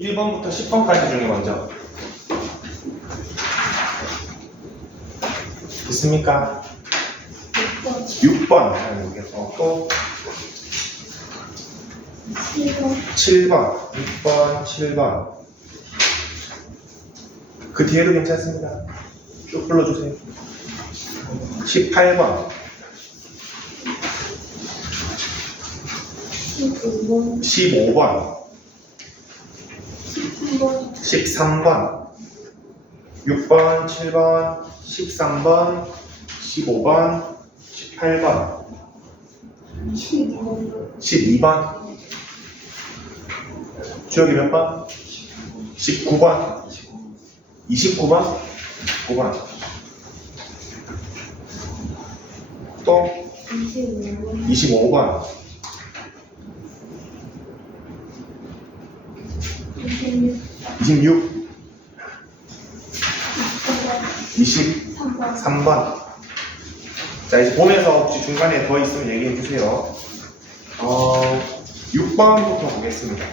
1번부터 10번까지 중에 먼저 있습니까? 6번 또 7번 6번 7번 그 뒤에도 괜찮습니다. 쭉 불러주세요. 18번 15번 13번 6번 7번 13번 15번 18번 12번 주혁이 몇 번? 19번 29번 9번 또 25번 26 23번 자 이제 보면서 혹시 중간에 더 있으면 얘기해 주세요. 6번부터 보겠습니다.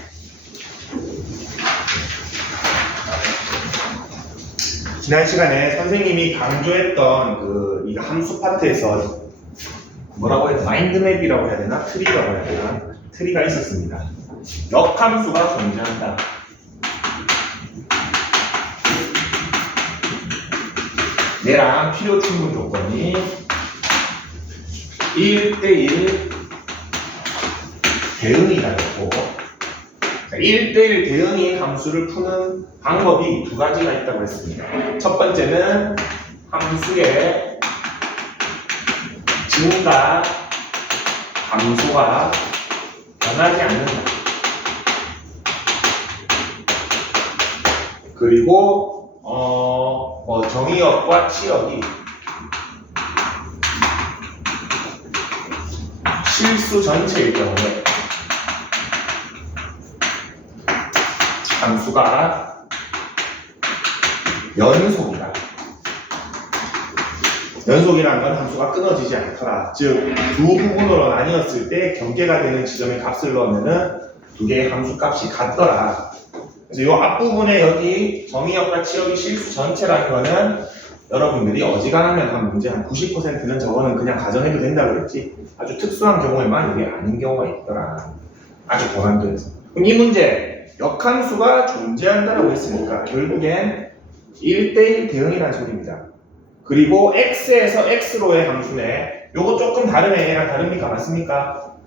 지난 시간에 선생님이 강조했던 이 함수 파트에서 뭐라고 해야 되나? 마인드맵이라고 해야 되나? 트리라고 해야 되나? 트리가 있었습니다. 역함수가 존재한다. 얘랑 필요 충분 조건이 1대1 대응이다였고 1대1 대응인 함수를 푸는 방법이 두 가지가 있다고 했습니다. 첫 번째는 함수의 증가 함수가 변하지 않는다. 그리고 정의역과 치역이 실수 전체일 경우에 함수가 연속이다. 연속이라는 건 함수가 끊어지지 않더라. 즉, 두 부분으로 나뉘었을 때 경계가 되는 지점에 값을 넣으면은 두 개의 함수 값이 같더라. 그래서 이 앞부분에 여기 정의역과 치역이 실수 전체라는 거는 여러분들이 어지간하면 한 문제 한 90%는 저거는 그냥 가정해도 된다고 그랬지. 아주 특수한 경우에만 이게 아닌 경우가 있더라. 아주 고난도에서. 그럼 이 문제, 역함수가 존재한다라고 했으니까 결국엔 1대1 대응이라는 소리입니다. 그리고 x에서 x로의 함수네. 요거 조금 다르네. 얘랑 다릅니까? 맞습니까?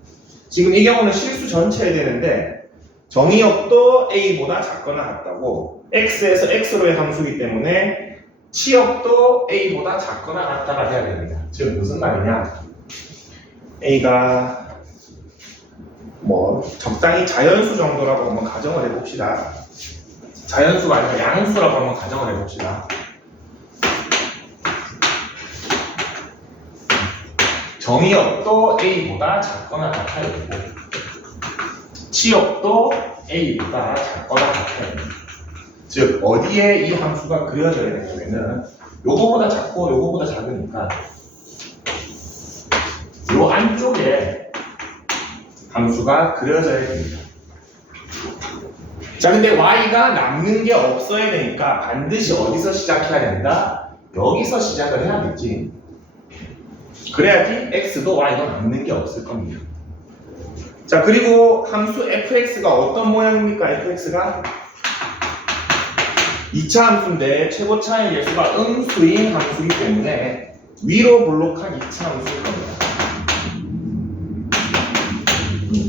지금 이 경우는 실수 전체에 되는데 정의역도 a보다 작거나 같다고 x에서 x로의 함수이기 때문에 치역도 a보다 작거나 같다가 돼야 됩니다. 즉 무슨 말이냐? a가 적당히 자연수 정도라고 한번 가정을 해봅시다. 자연수가 아니라 양수라고 한번 가정을 해봅시다. 정의역도 a보다 작거나 같아야 되고 치역도 a보다 작거나 같아야 됩니다. 즉 어디에 이 함수가 그려져야 되냐면은 요거보다 작고 요거보다 작으니까 요 안쪽에 함수가 그려져야 됩니다. 자 근데 y가 남는 게 없어야 되니까 반드시 어디서 시작해야 된다? 여기서 시작을 해야겠지. 그래야지 x도 y도 남는 게 없을 겁니다. 자 그리고 함수 fx가 어떤 모양입니까? fx가 2차 함수인데 최고차의 예수가 음수인 함수이기 때문에 위로 볼록한 2차 함수일 겁니다.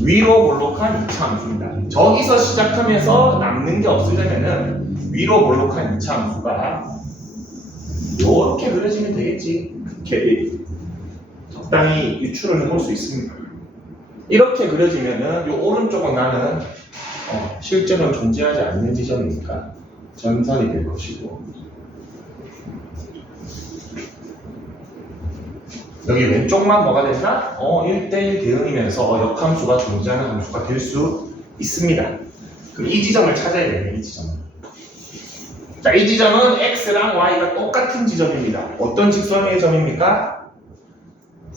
위로 볼록한 2차 함수입니다. 저기서 시작하면서 남는 게 없으려면은 위로 볼록한 2차 함수가 이렇게 그려지면 되겠지. 이렇게 적당히 유추를 해볼 수 있습니다. 이렇게 그려지면은 이 오른쪽은 나는 실제로는 존재하지 않는 지점이니까 전선이 될 것이고 여기 왼쪽만 뭐가 됐나? 1대1 대응이면서 역함수가 존재하는 함수가 될 수 있습니다. 그럼 이 지점을 찾아야 돼요. 이 지점을. 자, 이 지점은 x랑 y가 똑같은 지점입니다. 어떤 직선의 점입니까?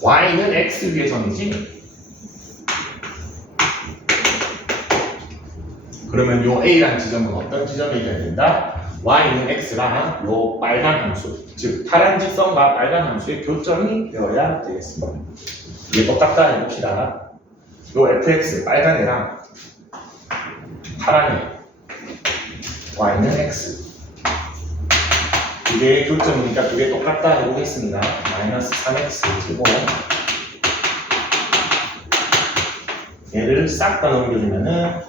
y는 x 위의 점이지. 그러면 요 A라는 지점은 어떤 지점이 돼야 된다? Y는 X랑 요 빨간 함수, 즉 파란 직선과 빨간 함수의 교점이 되어야 되겠습니다. 이게 똑같다 해봅시다. 요 fx 빨간 애랑 파란 애 Y는 X 두 개의 교점이니까 두 개 똑같다 해보겠습니다. 마이너스 3x 제곱 얘를 싹 다 넘겨주면은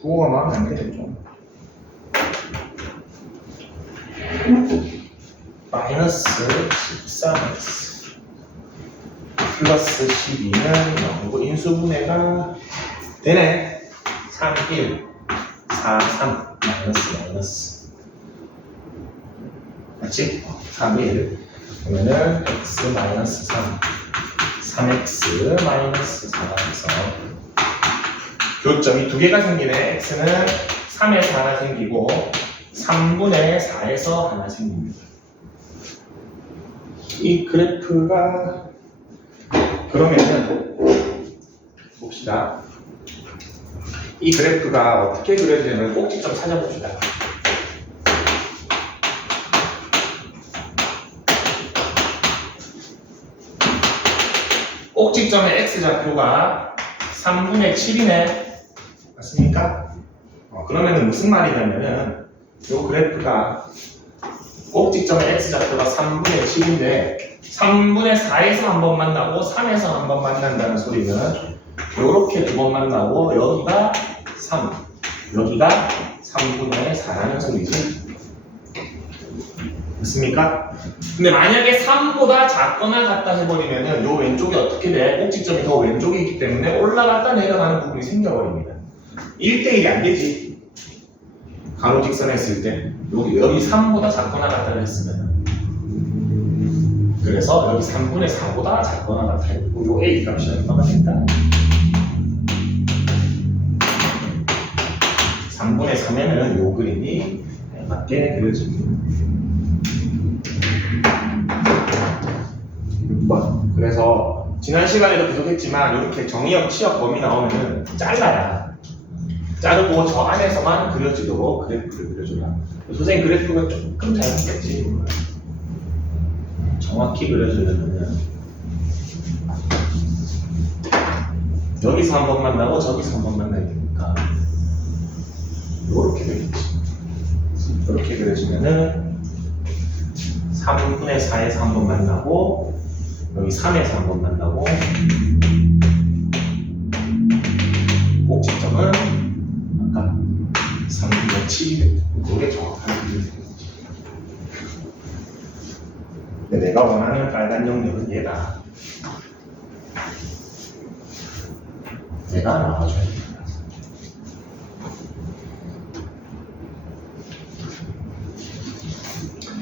부호가 마음에 안 들겠죠. 마이너스 13x 플러스 12는 0이고 인수분해가 되네. 3, 1, 4, 3 마이너스 맞지? 3, 1 그러면은 x 마이너스 3 3x 마이너스 4에서 교점이 두 개가 생기네. x는 3에서 하나 생기고 3분의 4에서 하나 생깁니다. 이 그래프가 그러면은 봅시다. 이 그래프가 어떻게 그려지냐면 꼭지점 찾아봅시다. 꼭지점의 x좌표가 3분의 7이네. 맞습니까? 그러면은 무슨 말이냐면은 이 그래프가 꼭지점의 x좌표가 3분의 7인데 3분의 4에서 한 번 만나고 3에서 한 번 만난다는 소리는 이렇게 두 번 만나고 여기가 3 여기가 3분의 4라는 소리지. 맞습니까? 근데 만약에 3보다 작거나 같다 해버리면은 요 왼쪽이 어떻게 돼? 꼭지점이 더 왼쪽에 있기 때문에 올라갔다 내려가는 부분이 생겨버립니다. 1대1이 안 되지. 가로직선에 했을 때 여기 3보다 작거나 같다를 했으면 그래서 여기 3분의 4보다 작거나 같아 있고 요 A 값이 얼마가 된다? 3분의 3에는 요 그림이 맞게 그려집니다. 그래서 지난 시간에도 계속 했지만 이렇게 정의역, 치역 범위 나오면은 잘라야 자르고 저 안에서만 그려지도록 그래프를 그려줘라. 선생님 그래프가 조금 잘못됐지. 정확히 그려주려면 여기서 한 번 만나고 저기서 한 번 만나야 되니까 이렇게 되겠지. 이렇게 그려지면은 3분의 4에서 한 번 만나고 여기 3에서 한 번 만나고 꼭지점은 아까 3분의 7이 됐죠. 이게 정확한 그림이 되겠지. 근데 내가 원하는 빨간 영역은 얘다. 얘가 나와줘야 됩니다.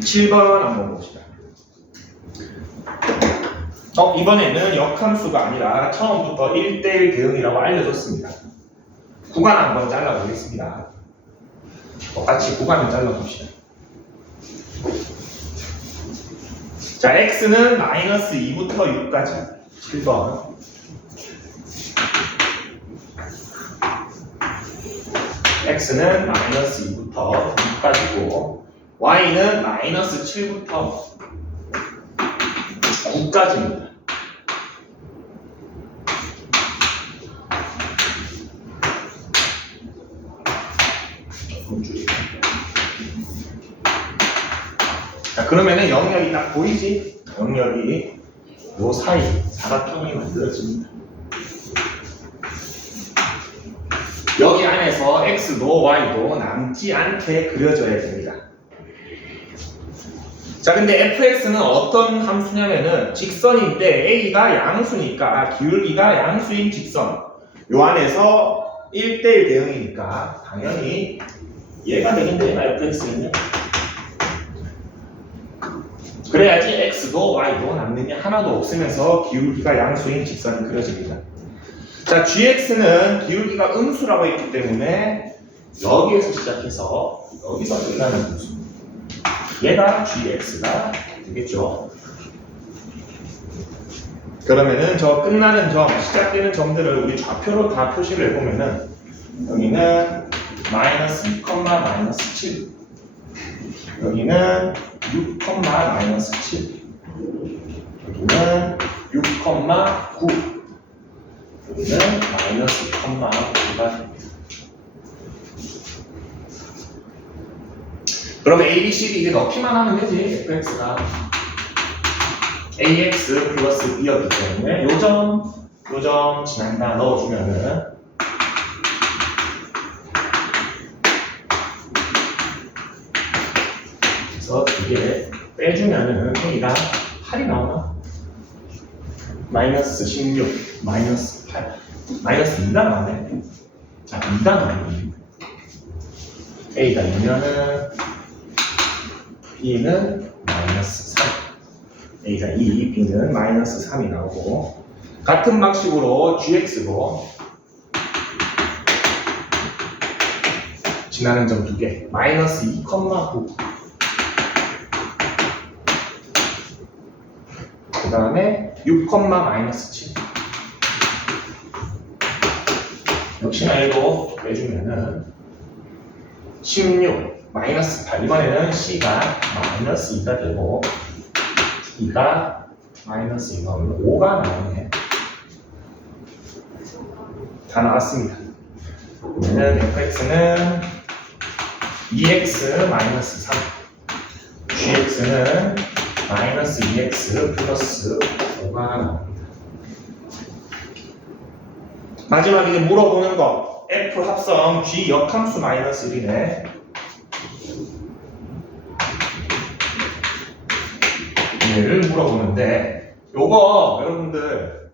(7번) 한번 봅시다. 이번에는 역함수가 아니라 처음부터 1대1 대응이라고 알려줬습니다. 구간 한번 잘라보겠습니다. 똑같이 구간을 잘라봅시다. 자, x는 마이너스 2부터 6까지 7번 x는 마이너스 2부터 6까지고 y는 마이너스 7부터 9까지입니다. 조금 줄이고. 자, 그러면은 영역이 딱 보이지? 영역이 요 사이 사각형이 만들어집니다. 여기 안에서 x도 y도 남지 않게 그려져야 됩니다. 자, 근데 fx는 어떤 함수냐면은 직선인데 a가 양수니까 기울기가 양수인 직선. 요 안에서 1대1 대응이니까 당연히 얘가 되겠네, fx는요. 그래야지 x도 y도 남는 게 하나도 없으면서 기울기가 양수인 직선이 그려집니다. 자, gx는 기울기가 음수라고 했기 때문에 여기에서 시작해서 여기서 끝나는 함수. 얘가 gx가 되겠죠. 그러면은 저 끝나는 점, 시작되는 점들을 우리 좌표로 다 표시를 해보면은 여기는 마이너스 2, 마이너스 7 여기는 6, 마이너스 7 여기는 6, 9 여기는 마이너스 2,5가 됩니다. 그럼 A, B, C, D 이제 넣기만 하면 되지. fx가 ax 플러스 b였기 때문에 요점 지난다 넣어주면은 그래서 두 개 빼주면은 a가 8이 나오나? 마이너스 16, 마이너스 8, 마이너스 2가 나오네. 자, 2가 나오네. a가 2면은 b는 마이너스 3. a가 2, b는 마이너스 3이 나오고 같은 방식으로 gx도 지나는 점 2개 마이너스 2, 9 그 다음에 6, 마이너스 7 역시나 얘도 빼주면은 16, 마이너스 8 이번에는 c가 마이너스 2가 되고 2가 마이너스 2가 오면 5가 나오네. 다 나왔습니다. 그러면 fx는 2x 마이너스 3 gx는 마이너스 2x 플러스 5가 나옵니다. 마지막에 물어보는 거 f 합성 g 역함수 마이너스 1이네. 얘를 물어보는데 요거 여러분들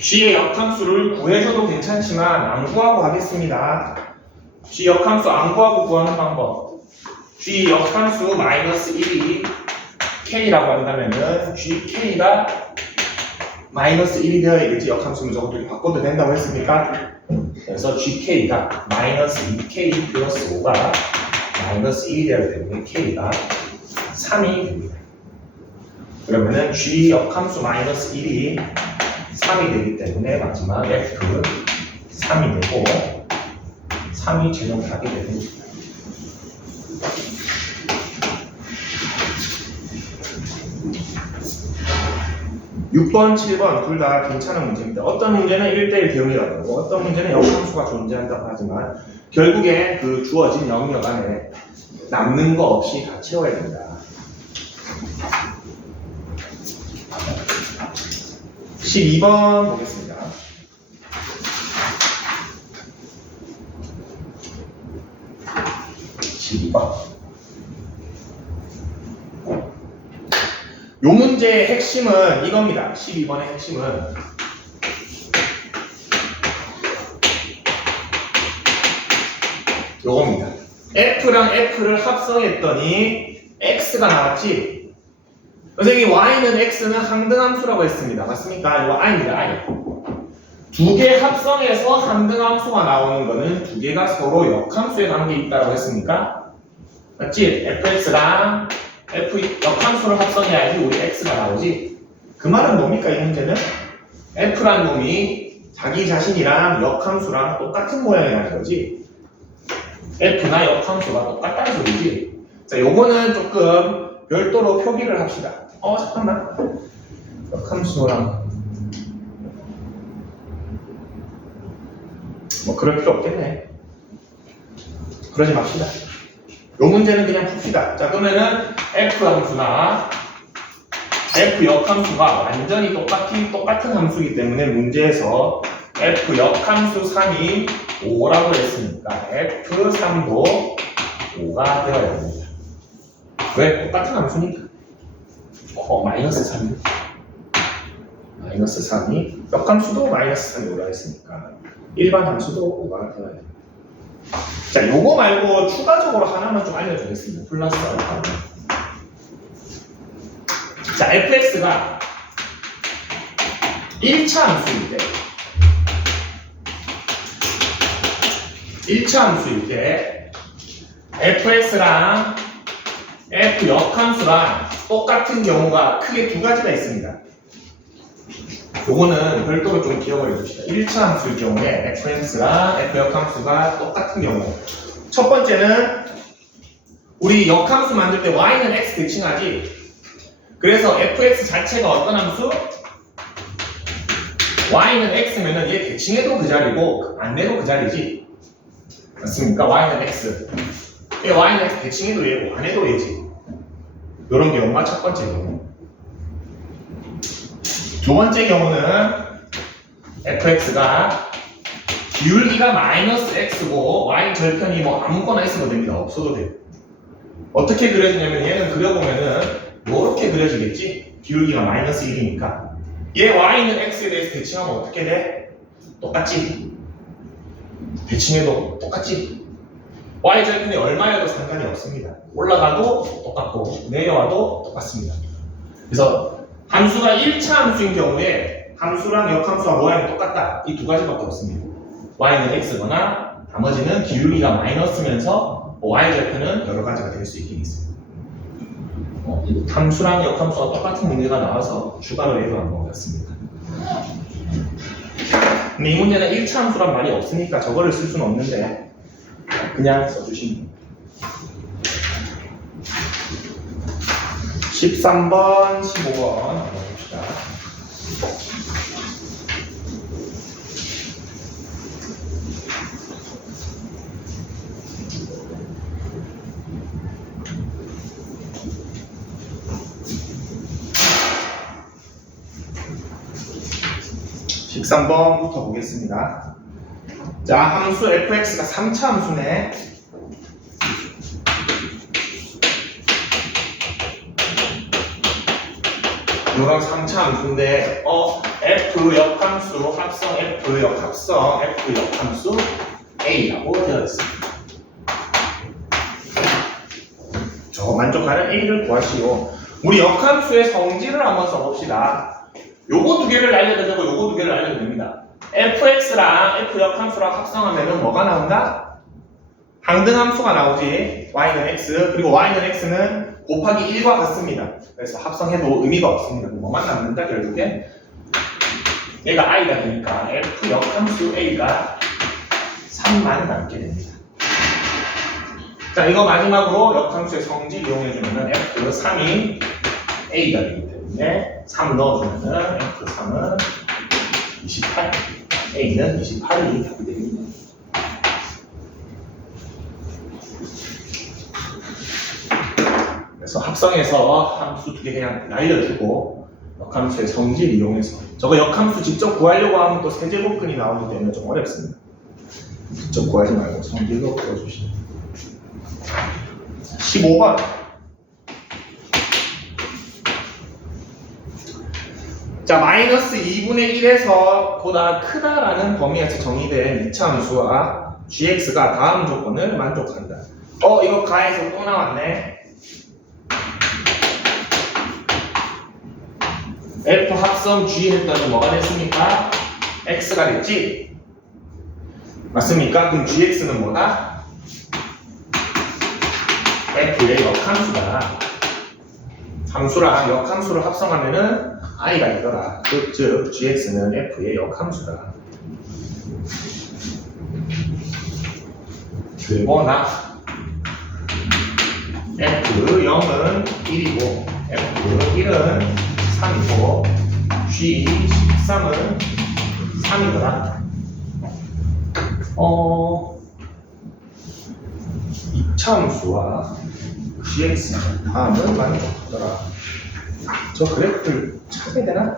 g의 역함수를 구해줘도 괜찮지만 안 구하고 하겠습니다. g 역함수 안 구하고 구하는 방법 g 역함수 마이너스 1이 k라고 한다면은 gk가 마이너스 1이 되어야겠지. 역함수는 저것도 바꿔도 된다고 했으니까 그래서 gk가 마이너스 2k 플러스 5가 마이너스 1이 되어야 때문에 k가 3이 됩니다. 그러면은 g 역함수 마이너스 1이 3이 되기 때문에 마지막 f 3이 되고 3이 최종답이 됩니다. (6번) (7번) 둘 다 괜찮은 문제입니다. 어떤 문제는 1대1 대응이라고 하고 어떤 문제는 역함수가 존재한다고 하지만 결국에 그 주어진 영역 안에 남는 거 없이 다 채워야 됩니다. 12번 보겠습니다. 요 문제의 핵심은 이겁니다. 12번의 핵심은 요겁니다. F랑 F를 합성했더니 X가 나왔지. 선생님 Y는 X는 항등함수라고 했습니다. 맞습니까? 이거 I입니다. I. 두 개 합성해서 항등함수가 나오는 거는 두 개가 서로 역함수에 관계 있다고 했습니까? 맞지? fx랑 f 역함수를 합성해야지 우리 x가 나오지. 그 말은 뭡니까 이 문제는? f란 놈이 자기 자신이랑 역함수랑 똑같은 모양이 나는 거지. f나 역함수가 똑같다는 소리지. 자, 요거는 조금 별도로 표기를 합시다. 잠깐만. 역함수랑 뭐 그럴 필요 없겠네. 그러지 맙시다. 요 문제는 그냥 풉시다. 자, 그러면은 f 함수나 f 역함수가 완전히 똑같은 함수이기 때문에 문제에서 f 역함수 3이 5라고 했으니까 f3도 5가 되어야 됩니다. 왜? 똑같은 함수니까. 마이너스 3이 마이너스 3이 역함수도 마이너스 3이 오라 했으니까 일반 함수도 5가 되어야 됩니다. 자, 요거 말고 추가적으로 하나만 좀 알려주겠습니다. 플러스 알파. 자, fx가 1차 함수일 때 1차 함수일 때 fx랑 f 역함수랑 똑같은 경우가 크게 두 가지가 있습니다. 요거는 별도로 좀 기억을 해줍시다. 1차 함수일 경우에 fx랑 f 역함수가 똑같은 경우. 첫 번째는 우리 역함수 만들 때 y는 x 대칭하지. 그래서 fx 자체가 어떤 함수? y는 x면은 얘 대칭해도 그 자리고 안 내도 그 자리지. 맞습니까? y는 x. 얘 y는 x 대칭해도 얘고 안 해도 얘지. 요런 경우가 첫 번째 경우. 두 번째 경우는 fx가 기울기가 마이너스 x고 y 절편이 뭐 아무거나 있어도 됩니다. 없어도 돼요. 어떻게 그려지냐면 얘는 그려보면은 이렇게 그려지겠지? 기울기가 마이너스 1이니까 얘 y는 x에 대해서 대칭하면 어떻게 돼? 똑같지? 대칭해도 똑같지? y 절편이 얼마여도 상관이 없습니다. 올라가도 똑같고 내려와도 똑같습니다. 그래서 함수가 1차 함수인 경우에 함수랑 역함수와 모양이 똑같다. 이 두 가지밖에 없습니다. y는 x거나 나머지는 기울기가 마이너스면서 y 절편은 여러 가지가 될 수 있긴 있어요. 함수랑 역함수와 똑같은 문제가 나와서 추가로 예로 한 것 같습니다. 근데 이 문제는 1차 함수란 말이 없으니까 저거를 쓸 수는 없는데 그냥 써주시면 됩니다. 13번, 15번 한번 봅시다. (13번부터) 보겠습니다. 자, 함수 fx가 3차 함수네. 요런 3차 함수인데 f 역함수 합성 f 역합성 f 역함수 a라고 되어 있습니다. 저 만족하는 a를 구하시오. 우리 역함수의 성질을 한번 써봅시다. 요거 두 개를 알려도 되고 요거 두 개를 알려도 됩니다. fx랑 f 역함수랑 합성하면은 뭐가 나온다? 항등함수가 나오지. y는 x 그리고 y는 x는 곱하기 1과 같습니다. 그래서 합성해도 의미가 없습니다. 뭐만 남는다 결국에 얘가 i가 되니까 f 역함수 a가 3만 남게 됩니다. 자, 이거 마지막으로 역함수의 성질 이용해주면은 f3이 a가 되기 때문에 3 넣어주면은 f3은 28, a는 28이 답이 됩니다. 그래서 합성해서 함수 두 개 그냥 날려주고 역함수의 성질 이용해서 저거 역함수 직접 구하려고 하면 또 세제곱근이 나오기 때문에 좀 어렵습니다. 직접 구하지 말고 성질로 풀어주시면 15번 자, 마이너스 2분의 1에서 보다 크다라는 범위에서 정의된 2차 함수와 gx가 다음 조건을 만족한다. 이거 가에서 또 나왔네. f 합성 g 했더니 뭐가 됐습니까? x가 됐지? 맞습니까? 그럼 gx는 뭐다? f의 역함수다. 함수랑 역함수를 합성하면은 i가 되더라. 즉 gx는 f의 역함수다. 그리고 나 f0은 1이고 f1은 3이고 g13은 3이더라. 2차 함수와 gx는 다음을 만족하더라. 저 그래프를 찾아야 되나?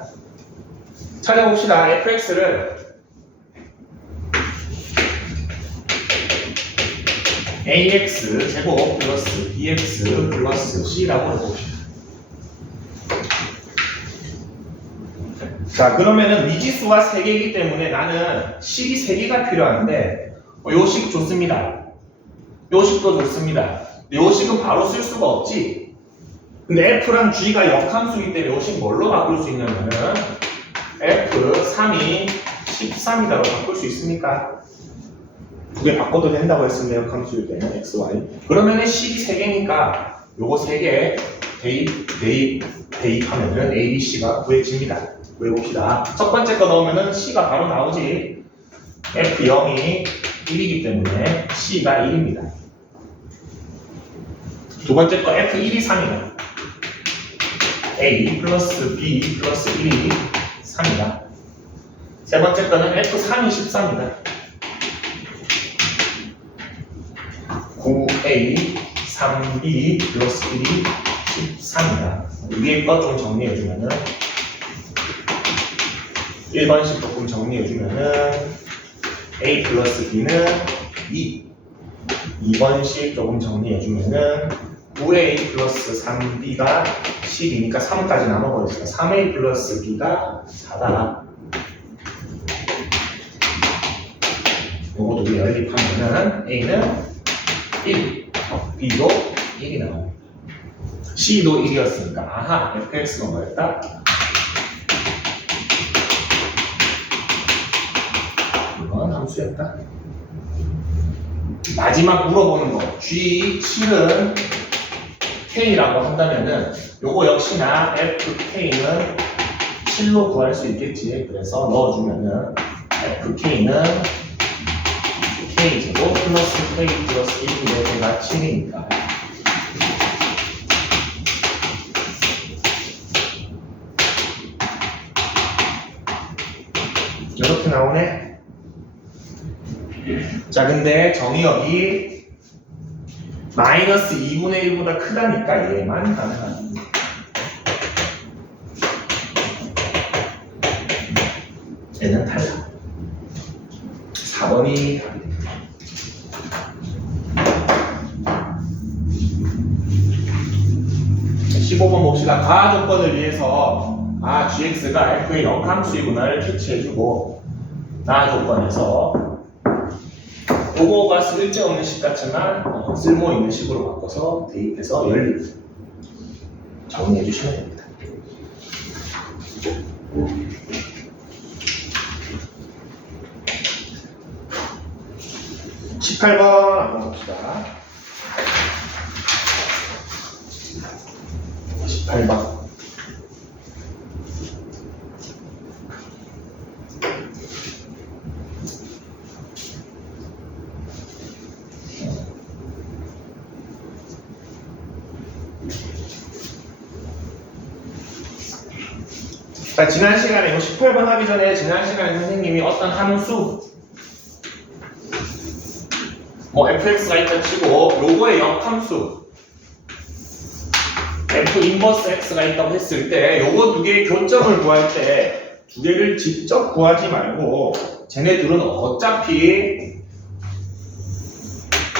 찾아봅시다. fx를 ax 제곱 플러스 bx 플러스 c라고 해봅시다. 자, 그러면은 미지수가 3개이기 때문에 나는 식이 3개가 필요한데 요 식 좋습니다. 요 식도 좋습니다. 요 식은 바로 쓸 수가 없지. 근데 f랑 g가 역함수이기 때문에 요 식 뭘로 바꿀 수 있냐면은 f3이 13이다로 바꿀 수 있습니까? 두 개 바꿔도 된다고 했습니다. 역함수일 때는 x, y. 그러면은 식이 3개니까 요거 3개 대입하면은 a, b, c가 구해집니다. 구해봅시다. 첫 번째 거 넣으면은 C가 바로 나오지. F0이 1이기 때문에 C가 1입니다. 두 번째 거 F1이 3이다. A 플러스 B 플러스 1이 3이다. 세 번째 거는 F3이 14입니다. 9A 3B 플러스 1이 13이다. 위에 거 좀 정리해주면은 1번씩 조금 정리해주면은 A 플러스 B는 2. 2번씩 조금 정리해주면은 9A 플러스 3B가 10이니까 3까지 나눠버렸어요. 3A 플러스 B가 4다. 요거 두 개 연립하면은 A는 1, B도 1이 나와요. C도 1이었으니까 아하, fx가 뭐였다? 이건 함수였다. 마지막 물어보는 거 G7은 K라고 한다면은 요거 역시나 FK는 7로 구할 수 있겠지. 그래서 넣어주면은 FK는 K제곱 플러스 K 플러스 1이 내가 7이니까 이렇게 나오네. 자, 근데 정의역이 마이너스 2분의 1보다 크다니까 얘만 가능한. 얘는 달라. 4번이 답입니다. 15번 봅시다. 가하 조건을 위해서 gx가 f의 역함수이구나를 캐치해주고 나 조건에서 요거가 쓸데없는 식 같지만 쓸모있는 식으로 바꿔서 대입해서 연립 정리해 주시면 됩니다. (18번) 한번 봅시다. 18번. 자, 지난 시간에 18번 하기 전에 지난 시간에 선생님이 어떤 함수 뭐 fx가 있다 치고 요거의 역함수 f 인버스 x가 있다고 했을 때 요거 두 개의 교점을 구할 때 두 개를 직접 구하지 말고 쟤네들은 어차피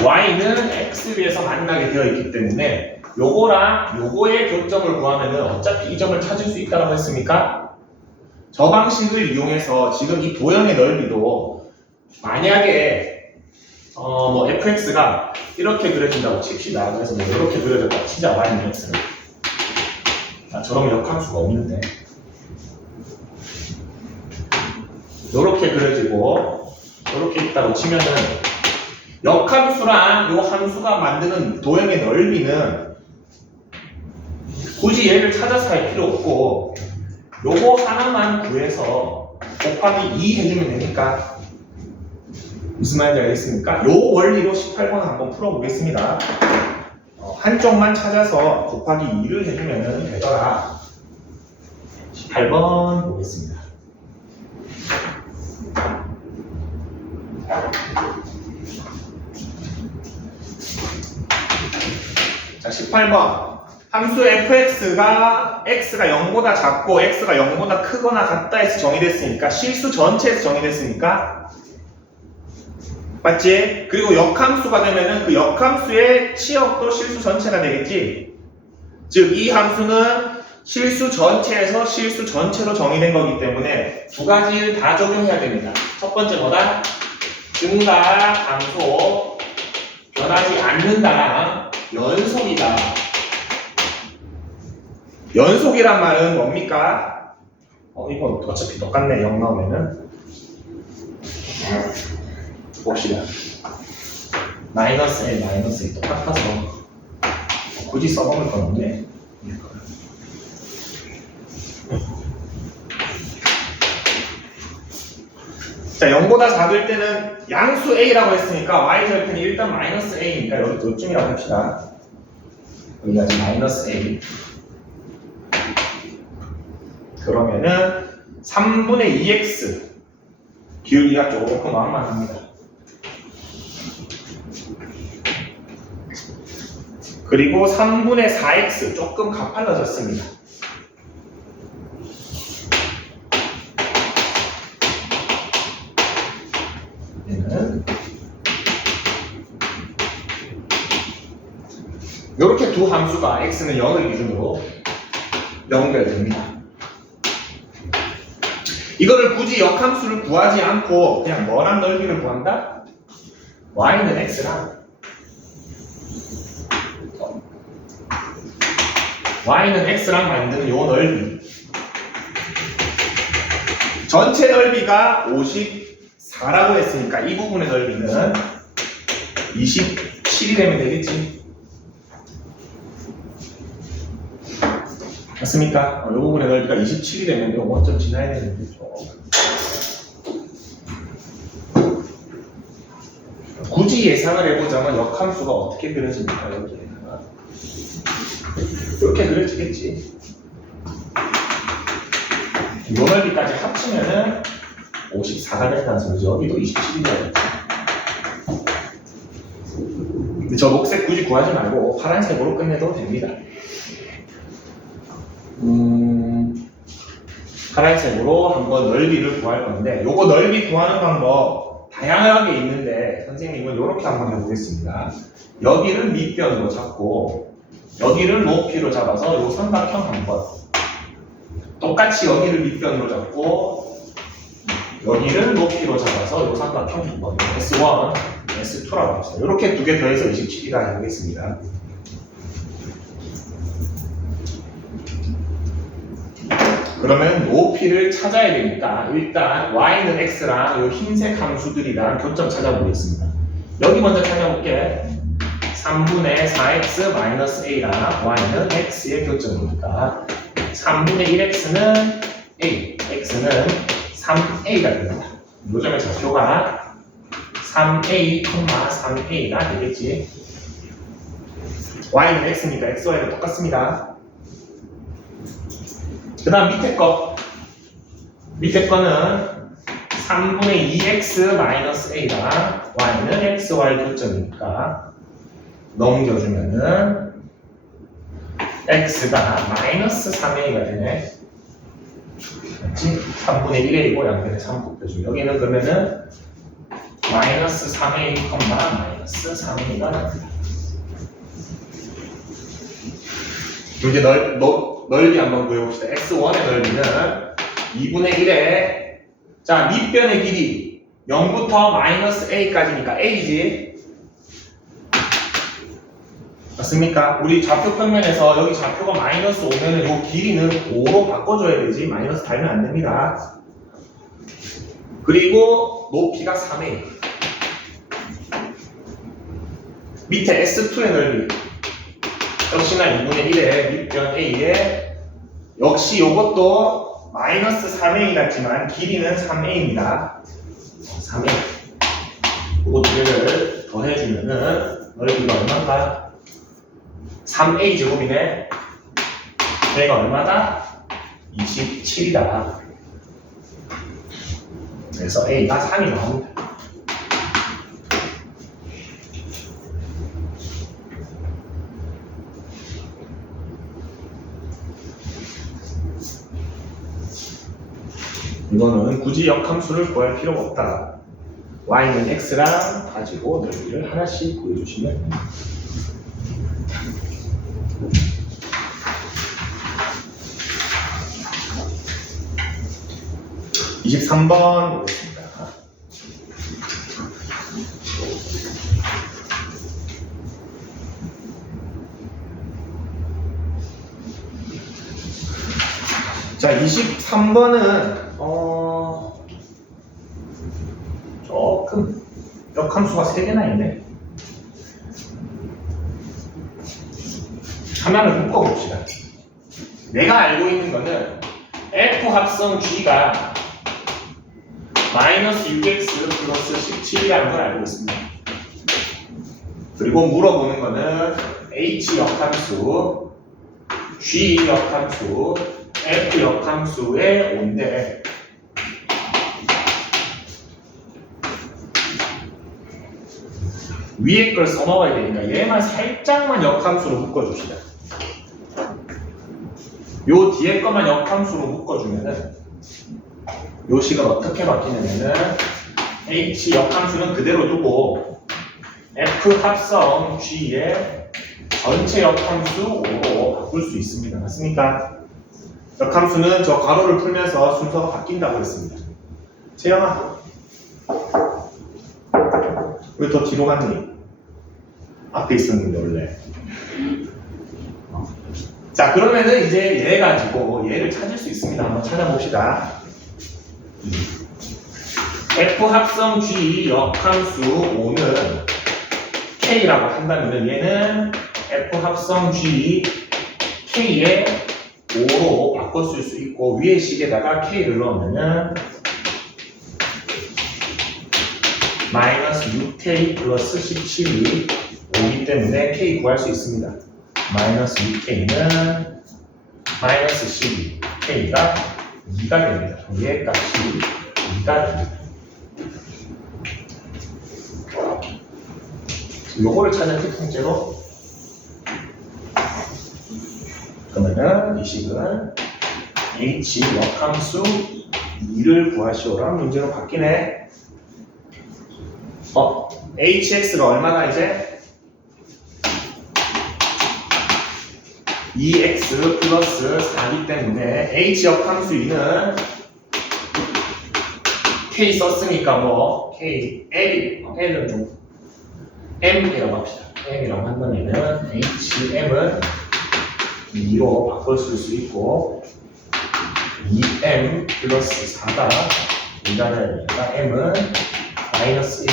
y는 x에서 만나게 되어 있기 때문에 요거랑 요거의 교점을 구하면은 어차피 이 점을 찾을 수 있다고 했습니까? 저 방식을 이용해서 지금 이 도형의 넓이도 만약에 뭐 fx가 이렇게 그려진다고 칩시다. 그래서 뭐 이렇게 그려졌다 치자 y는 x는 저런 역함수가 없는데 이렇게 그려지고 이렇게 있다고 치면은 역함수랑 요 함수가 만드는 도형의 넓이는 굳이 얘를 찾아서 할 필요 없고 요거 하나만 구해서 곱하기 2 해주면 되니까 무슨 말인지 알겠습니까? 요 원리로 18번 한번 풀어보겠습니다. 한쪽만 찾아서 곱하기 2를 해주면 되더라. 18번 보겠습니다. 자, 18번. 함수 fx가 x가 0보다 작고 x가 0보다 크거나 같다 해서 정의됐으니까 실수 전체에서 정의됐으니까 맞지? 그리고 역함수가 되면은 그 역함수의 치역도 실수 전체가 되겠지? 즉 이 함수는 실수 전체에서 실수 전체로 정의된 거기 때문에 두 가지를 다 적용해야 됩니다. 첫 번째 뭐다? 증가, 감소, 변하지 않는다랑 연속이다. 연속이란 말은 뭡니까? 이건 어차피 똑같네. 0 나오면은 봅시다. 마이너스 L, 마이너스 A 똑같아서 굳이 써먹을 건 없네. 자, 0보다 작을 때는 양수 a라고 했으니까 y절편이 일단 마이너스 a니까 여기 요쯤이라고 합시다. 여기가 지금 마이너스 a. 그러면은 3분의 2x 기울기가 조금 완만합니다. 그리고 3분의 4x 조금 가팔라졌습니다. 얘는 이렇게 두 함수가 x는 0을 기준으로 연결됩니다. 이거를 굳이 역함수를 구하지 않고 그냥 뭐랑 넓이를 구한다? y는 x랑 만드는 요 넓이, 전체 넓이가 54라고 했으니까 이 부분의 넓이는 27이 되면 되겠지. 맞습니까? 이 부분의 넓이가 27이 되면 요 원점 지나야 되는데 굳이 예상을 해보자면 역함수가 어떻게 그려집니까? 여기에 이렇게 그려지겠지. 이 넓이까지 합치면은 54가 된다는 소리죠. 여기도 27이 되겠지. 근데 저 녹색 굳이 구하지 말고 파란색으로 끝내도 됩니다. 파란색으로 한번 넓이를 구할 건데, 요거 넓이 구하는 방법 다양하게 있는데 선생님은 이렇게 한번 해보겠습니다. 여기를 밑변으로 잡고 여기를 높이로 잡아서 요 삼각형 한번, 똑같이 여기를 밑변으로 잡고 여기를 높이로 잡아서 요 삼각형 한번, S1, S2라고 합시다. 이렇게 두 개 더해서 27이라 해보겠습니다. 그러면 높이를 찾아야 되니까 일단 y는 x랑 이 흰색 함수들이랑 교점 찾아보겠습니다. 여기 먼저 찾아볼게. 3분의 4x 마이너스 a랑 y는 x의 교점이니까 3분의 1x는 a, x는 3a가 됩니다. 요점의 좌표가 3a, 3a가 되겠지. y는 x니까 x, y가 똑같습니다. 그 다음 밑에 거는 3분의 2x 마이너스 a랑 y는 x, y 교점이니까 넘겨주면은 x가 마이너스 3a가 되네. 맞지? 3분의 1a이고 양변에 3 곱해주고 여기는 그러면은 마이너스 3a, 마이너스 3a가 됩니다. 이제 넓이 한번 구해봅시다. x1의 넓이는 2분의 1에 자 밑변의 길이 0부터 마이너스 a까지니까 a지. 맞습니까? 우리 좌표 평면에서 여기 좌표가 마이너스 5면은 이 길이는 5로 바꿔줘야 되지. 마이너스 달면 안 됩니다. 그리고 높이가 3a. 밑에 S2의 넓이 역시나 2분의 1에 밑변 a에 역시 이것도 마이너스 3a 같지만 길이는 3a입니다. 3a. 이거 두 개를 더해주면은 넓이가 얼마인가? 3a 제곱이네. 얘가 얼마다? 27이다. 그래서 a가 3이 나옵니다. 이거는 굳이 역함수를 구할 필요가 없다. y는 x랑 가지고 넓이를 하나씩 구해주시면 됩니다. (23번) 보겠습니다. 자, 23번은 조금 역함수가 3개나 있네. 하나를 묶어봅시다. 내가 알고 있는 거는 F 합성 G가 마이너스 6x 플러스 17이라는 걸 알고 있습니다. 그리고 물어보는 거는 h 역함수, g 역함수, f 역함수의 5인데 위에 걸 써먹어야 되니까 얘만 살짝만 역함수로 묶어줍시다. 요 뒤에 것만 역함수로 묶어주면은 요 식은 어떻게 바뀌냐면은 h 역함수는 그대로 두고 f 합성 g의 전체 역함수 5로 바꿀 수 있습니다. 맞습니까? 역함수는 저 괄호를 풀면서 순서가 바뀐다고 했습니다. 재영아, 왜 더 뒤로 갔니? 앞에 있었는데 원래. 자, 그러면은 이제 얘 가지고 얘를 찾을 수 있습니다. 한번 찾아봅시다. f 합성 g 역함수 5는 k라고 한다면 얘는 f 합성 g k의 5로 바꿔 쓸 수 있고 위에 식에다가 k를 넣으면은 마이너스 6k 플러스 17이 5이기 때문에 k 구할 수 있습니다. 마이너스 6k는 마이너스 12, k가 2가 됩니다. 얘 값이 2가 됩니다. 요거를 찾은 특성제로 그러면 이 식은 h 역함수 2를 구하시오라는 문제로 바뀌네. hx가 얼마나 이제? 2x 플러스 4이기 때문에 h 역함수 2는 k 썼으니까 뭐 k, l은 좀 m이라고 합시다. m이라고 한다면 hm은 2로 바꿔 쓸 수 있고 2m 플러스 4가 2가 되니까 m은 마이너스 1.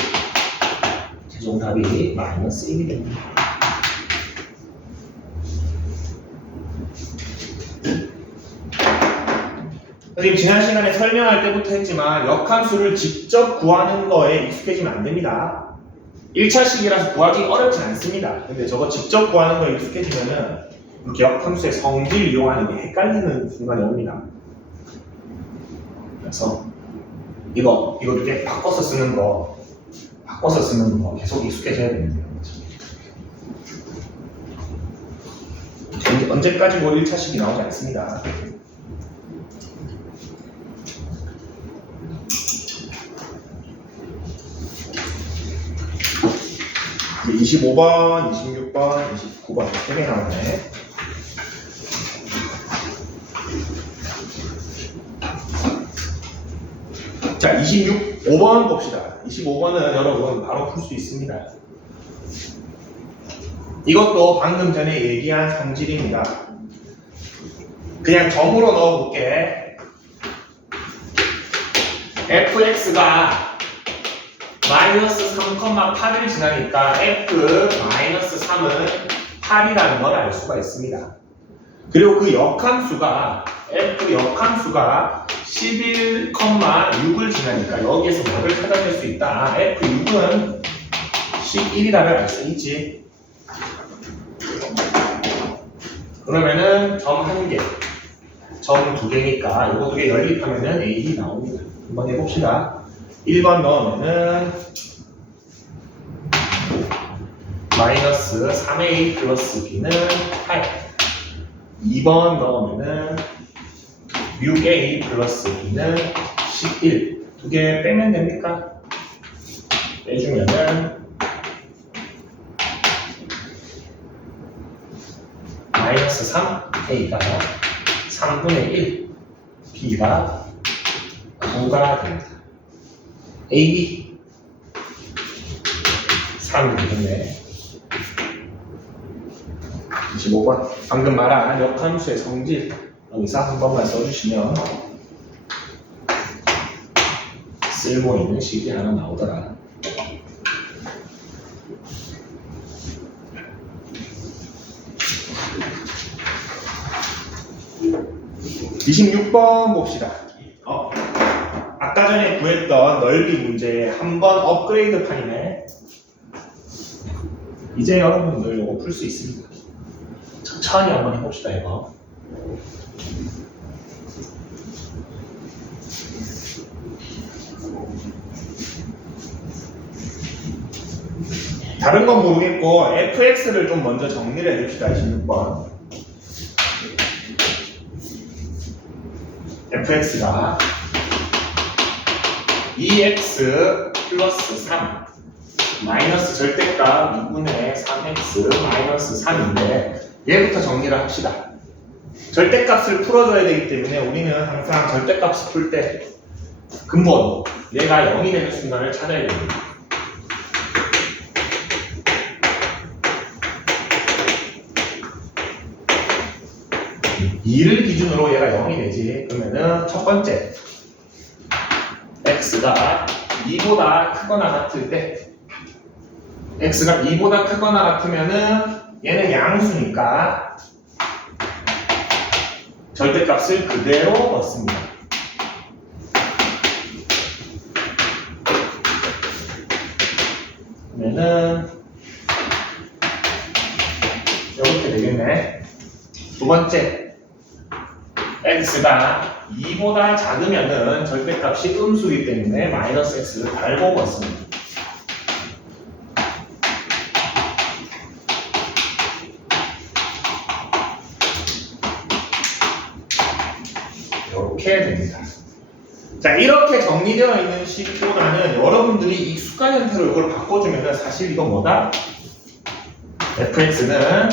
최종 답이 마이너스 1이 됩니다. 선생님 지난 시간에 설명할 때부터 했지만 역함수를 직접 구하는 거에 익숙해지면 안 됩니다. 1차식이라서 구하기 어렵진 않습니다. 근데 저거 직접 구하는 거에 익숙해지면은 이렇게 역함수의 성질 이용하는 게 헷갈리는 순간이 옵니다. 그래서 이거 두 개 바꿔서 쓰는 거 계속 익숙해져야 됩니다. 언제까지 뭐 1차식이 나오지 않습니다. 25번, 26번, 29번 3개 나오네. 자, 5번 봅시다. 25번은 여러분 바로 풀 수 있습니다. 이것도 방금 전에 얘기한 성질입니다. 그냥 점으로 넣어볼게. fx가 마이너스 3,8을 지나니까 f 마이너스 3은 8이라는 걸 알 수가 있습니다. 그리고 그 역함수가 f 역함수가 11,6을 지나니까 여기에서 뭐를 찾아낼 수 있다. f6은 11이라를 알 수 있지. 그러면은 점 1개, 점 2개니까 이거 2개 연립하면은 a 나옵니다. 한번 해봅시다. 1번 넣으면은 마이너스 3a 플러스 b는 8. 2번 넣으면은 6a 플러스 b는 11. 2개 빼면 됩니까? 빼주면은 마이너스 3, a가 3분의 1, b가 9가 됩니다. AB 3이 되겠네. 25번 방금 말한 역함수의 성질 여기서 한 번만 써주시면 쓸모 있는 식이 하나 나오더라. (26번) 봅시다. 아까 아까 전에 구했던 넓이 문제 한 번 업그레이드 판이네. 이제 여러분들 이거 풀 수 있습니다. 천천히 한번 해봅시다 이거. 다른 건 모르겠고 fx를 좀 먼저 정리를 해줍시다. 26번 fx가 2x 플러스 3 마이너스 절대값 2분의 3x 마이너스 3인데 얘부터 정리를 합시다. 절대값을 풀어줘야 되기 때문에 우리는 항상 절대값을 풀 때 근본 얘가 0이 되는 순간을 찾아야 됩니다. 2를 기준으로 얘가 0이 되지. 그러면은 첫 번째 x가 2보다 크거나 같을 때 x가 2보다 크거나 같으면은 얘는 양수니까 절대값을 그대로 넣습니다. 그러면은 이렇게 되겠네. 두 번째 x가 2보다 작으면은 절대값이 음수이기 때문에 마이너스 x를 달고 넣습니다. 이렇게 됩니다. 자, 이렇게 정리되어 있는 식보다는 여러분들이 익숙한 형태로 이걸 바꿔주면 사실 이거 뭐다? fx는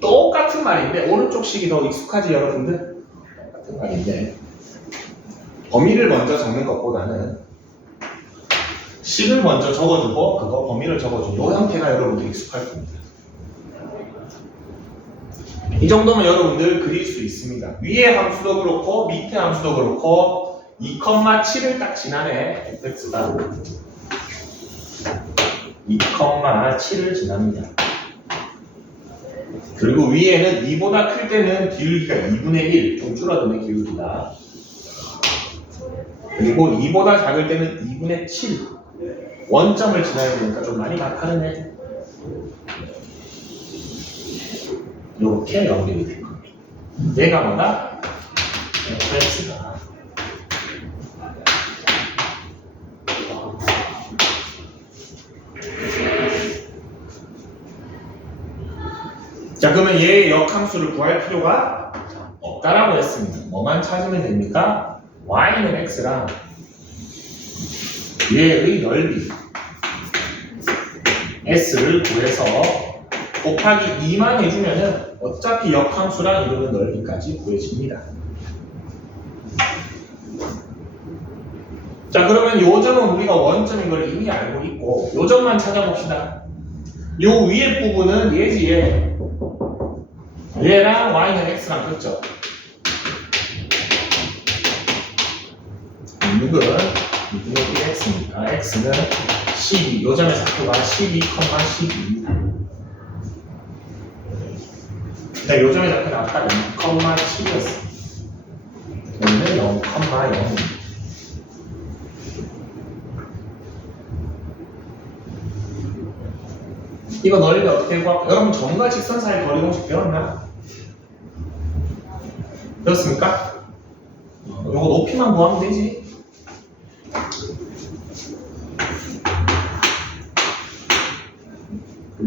똑같은 말인데 오른쪽 식이 더 익숙하지 여러분들? 똑같은 말인데 범위를 먼저 적는 것보다는 식을 먼저 적어주고 그거 범위를 적어주고 이 형태가 여러분들 익숙할 겁니다. 이 정도면 여러분들 그릴 수 있습니다. 위에 함수도 그렇고 밑에 함수도 그렇고 2,7을 딱 지나네. fx가 2,7을 지납니다. 그리고 위에는 2보다 클 때는 기울기가 2분의 1, 좀 줄어드는 기울기다. 그리고 2보다 작을 때는 2분의 7, 원점을 지나야 되니까 좀 많이 막하네. 이렇게 연결이 될 겁니다. 얘가 뭐다? fx가 자, 그러면 얘의 역함수를 구할 필요가 없다라고 했습니다. 뭐만 찾으면 됩니까? y는 x랑 얘의 넓이 s를 구해서 곱하기 2만 해주면은 어차피 역함수랑 이루는 넓이까지 구해집니다. 자, 그러면 요 점은 우리가 원점인 걸 이미 알고 있고 요 점만 찾아봅시다. 요 위에 부분은 얘지 얘. 얘랑 y는 x랑 그렇죠? 6은 2분의 1x니까 x는 12, 요 점의 좌표가 12,12입니다. 자, 요 점의 좌표는 아까 0,7이었어요. 여기는 0,0입니다. 이거 넓이 어떻게 구할까? 여러분 점과 직선 사이 거리 공식 배웠나? 배웠습니까? 요거 높이만 구하면 되지.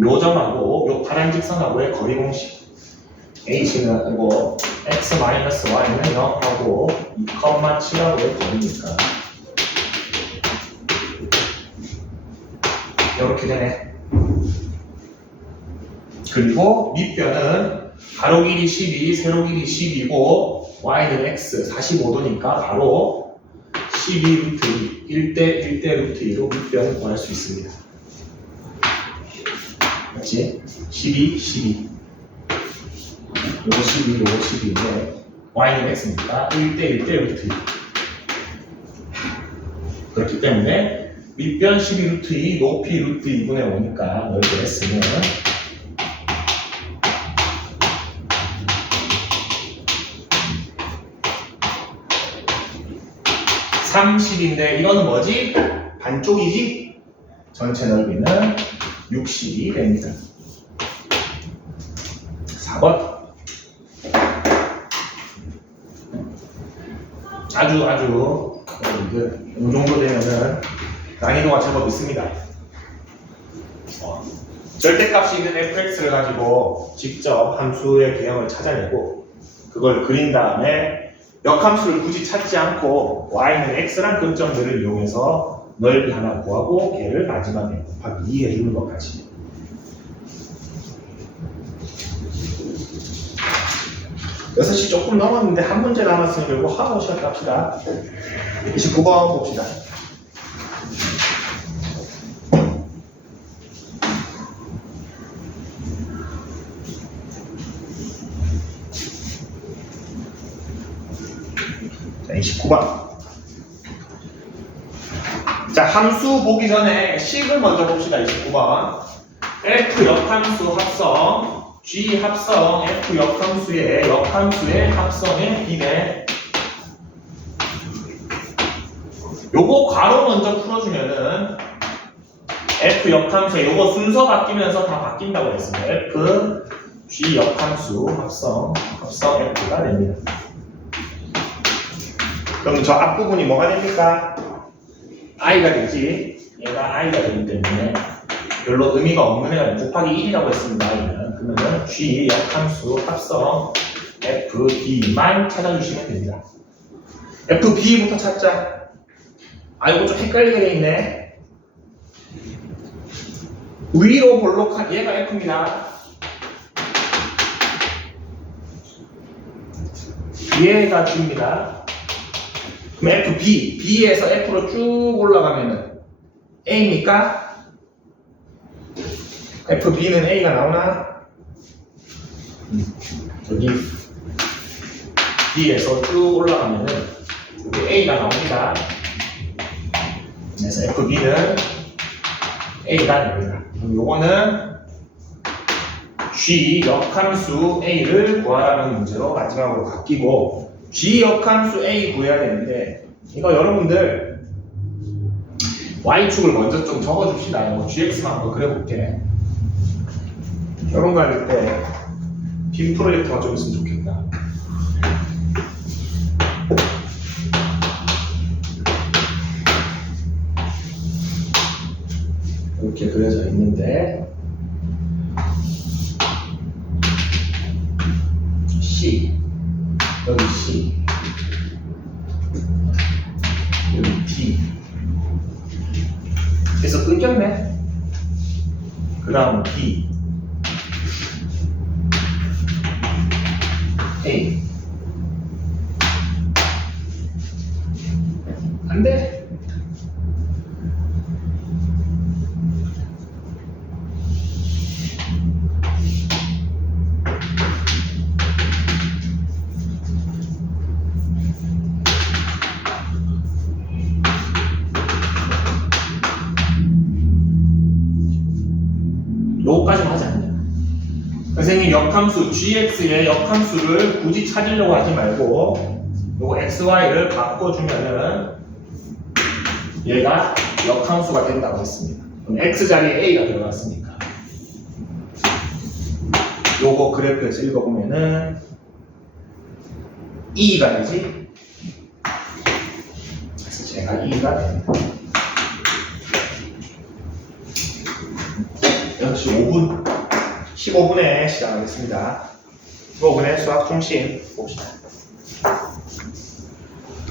요 점하고 요 파란 직선하고의 거리 공식 h는 뭐 x-y는 0하고 2,7하고의 거리니까 이렇게 되네. 그리고 밑변은 가로 길이 12, 세로 길이 10이고 y는 x 45도니까 바로 12 루트 2, 1대 루트 2로 밑변을 구할 수 있습니다. 그렇지? 12, 12 요거 12, 요거 12인데 y는 x니까 1대 루트 2 그렇기 때문에 윗변 12루트 2, 높이 루트 2분의 5니까 넓이 S는 30인데 이거는 뭐지? 반쪽이지? 전체 넓이는 60이 됩니다. 4번. 아주 이 정도 되면은 난이도가 제법 있습니다. 절대값이 있는 fx를 가지고 직접 함수의 개형을 찾아내고 그걸 그린 다음에 역함수를 굳이 찾지 않고 y는 x란 근점들을 이용해서 넓이 하나 구하고 걔를 마지막에 곱하기 2 해주는 것까지. 여섯 시 조금 넘었는데 한 문제 남았으니 결국 하고 시작합시다. 합시다. 29번 봅시다. 자, 29번. 자, 함수 보기 전에 식을 먼저 봅시다. 29번. f 역함수 합성 G 합성 F 역함수의 합성의 비례. 요거 괄호 먼저 풀어주면은 F 역함수에 요거 순서 바뀌면서 다 바뀐다고 했습니다. F G 역함수 합성 F가 됩니다. 그럼 저 앞부분이 뭐가 됩니까? I가 되지. 얘가 I가 되기 때문에 별로 의미가 없는 애가 곱하기 1이라고 했습니다. I는. 그러면 G 역함수 합성 FB만 찾아주시면 됩니다. FB부터 찾자. 이거 좀 헷갈리게 돼 있네. 위로 볼록한 얘가 F입니다. 얘가 G입니다. 그럼 FB, B에서 F로 쭉 올라가면은 A입니까? FB는 A가 나오나? 여기 B에서 쭉 올라가면은 여기 A가 나옵니다. 그래서 FB는 A가 됩니다. 그럼 요거는 G 역함수 A를 구하라는 문제로 마지막으로 바뀌고 G 역함수 A 구해야 되는데 이거 여러분들 Y축을 먼저 좀 적어줍시다. GX만 한번 그려볼게. 결혼 가릴 때 빔 프로젝터가 좀 있으면 좋겠다. 이렇게 그려져 있는데 C 여기 C 여기 D 그래서 끊겼네. 그 다음 B A 안돼. 요거까지는 하지 않냐. 선생님 역함수 gx의 역함수를 굳이 찾으려고 하지 말고 요거 xy를 바꿔주면은 얘가 역함수가 된다고 했습니다. 그럼 x 자리에 a가 들어갔으니까 요거 그래프에서 읽어보면은 2가 되지. 그래서 제가 2가 됩니다. 역시 5분 15분에 시작하겠습니다. 15분에 수학 중심 봅시다.